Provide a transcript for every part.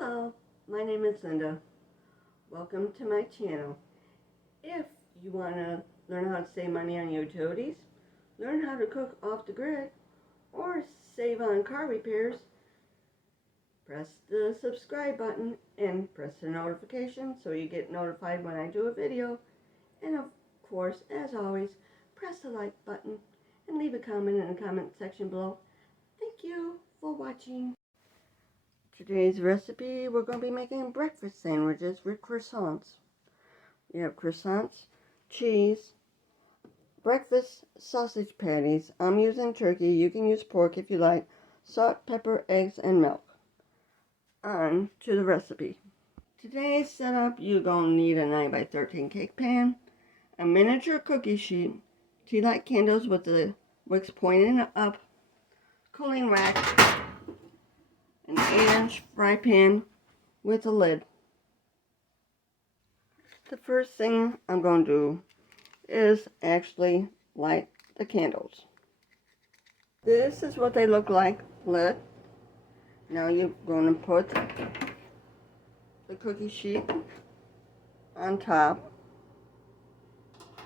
Hello, my name is Linda. Welcome to my channel. If you want to learn how to save money on utilities, learn how to cook off the grid, or save on car repairs, press the subscribe button and press the notification so you get notified when I do a video. And of course, as always, press the like button and leave a comment in the comment section below. Thank you for watching. Today's recipe, we're going to be making breakfast sandwiches with croissants. We have croissants, cheese, breakfast sausage patties. I'm using turkey. You can use pork if you like. Salt, pepper, eggs, and milk. On to the recipe. Today's setup, you're going to need a 9x13 cake pan, a miniature cookie sheet, tea light candles with the wicks pointing up, cooling rack, an 8-inch fry pan with a lid. The first thing I'm going to do is actually light the candles. This is what they look like lit. Now you're going to put the cookie sheet on top,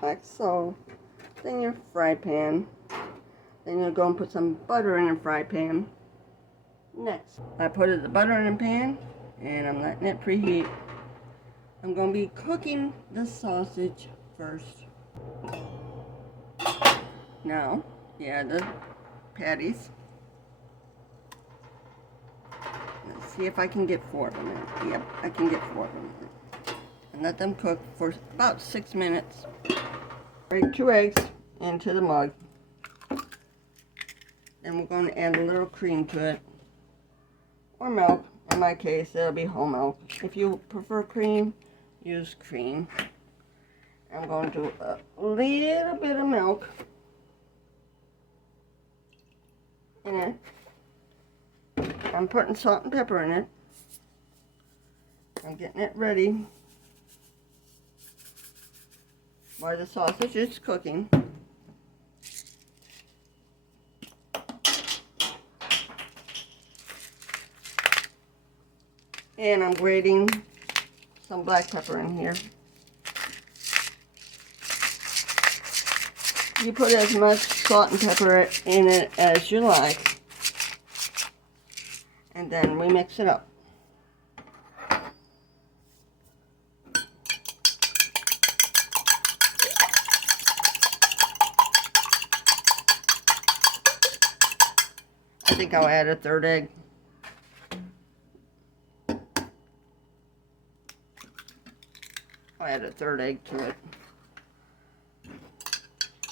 like so. Then your fry pan. Then you're going to put some butter in a fry pan. Next, I put the butter in a pan and I'm letting it preheat. I'm going to be cooking the sausage first. Now, the patties. Let's see if I can get 4 of them in. Yep, I can get 4 of them in. And let them cook for about 6 minutes. Break 2 eggs into the mug. Then we're going to add a little cream to it. Or milk. In my case, it'll be whole milk. If you prefer cream, use cream. I'm going to do a little bit of milk in it. I'm putting salt and pepper in it. I'm getting it ready while the sausage is cooking. And I'm grating some black pepper in here. You put as much salt and pepper in it as you like. And then we mix it up. I think I'll add a 3rd egg. I'll add a 3rd egg to it.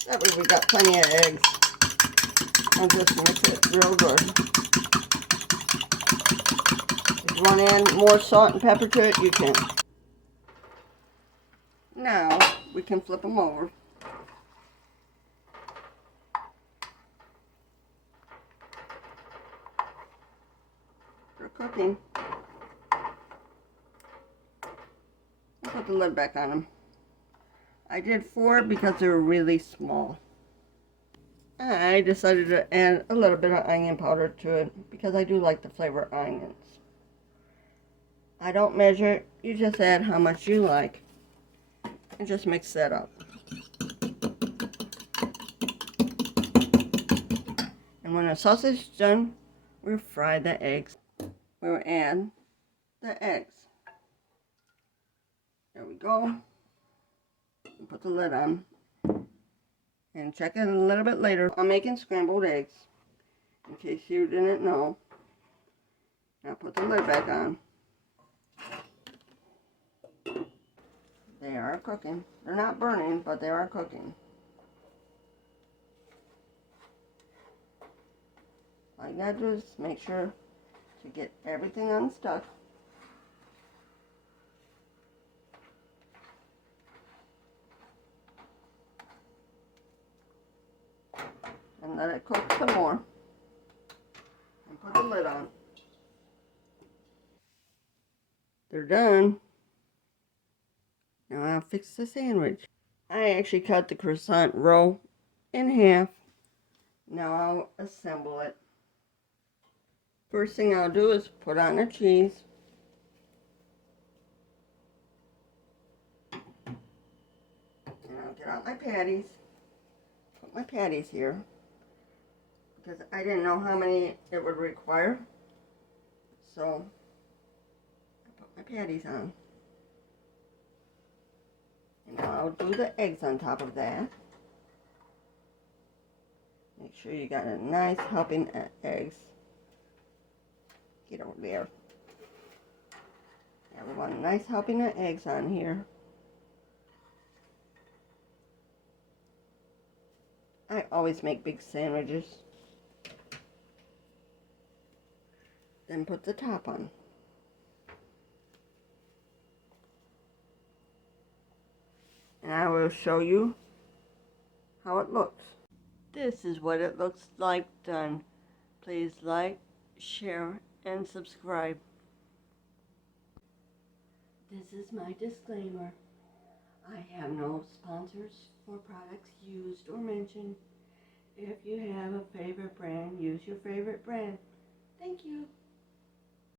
That way we got plenty of eggs. I'll just mix it real good. If you want to add more salt and pepper to it, you can. Now we can flip them over. They're cooking. Put the lid back on them. I did 4 because they were really small. I decided to add a little bit of onion powder to it because I do like the flavor of onions. I don't measure, you just add how much you like and just mix that up. And when the sausage is done, we fry the eggs. We'll add the eggs. There we go. Put the lid on. And check it a little bit later. I'm making scrambled eggs, in case you didn't know. Now put the lid back on. They are cooking. They're not burning, but they are cooking. All you gotta do is make sure to get everything unstuck. And let it cook some more. And put the lid on. They're done. Now I'll fix the sandwich. I actually cut the croissant roll in half. Now I'll assemble it. First thing I'll do is put on the cheese. out my patties. Put my patties here because I didn't know how many it would require. So I put my patties on. And now I'll do the eggs on top of that. Make sure you got a nice helping of eggs. Get over there. Yeah, we want a nice helping of eggs on here. I always make big sandwiches. Then put the top on. And I will show you how it looks. This is what it looks like done. Please like, share, and subscribe. This is my disclaimer. I have no sponsors for products used or mentioned. If you have a favorite brand, use your favorite brand. Thank you.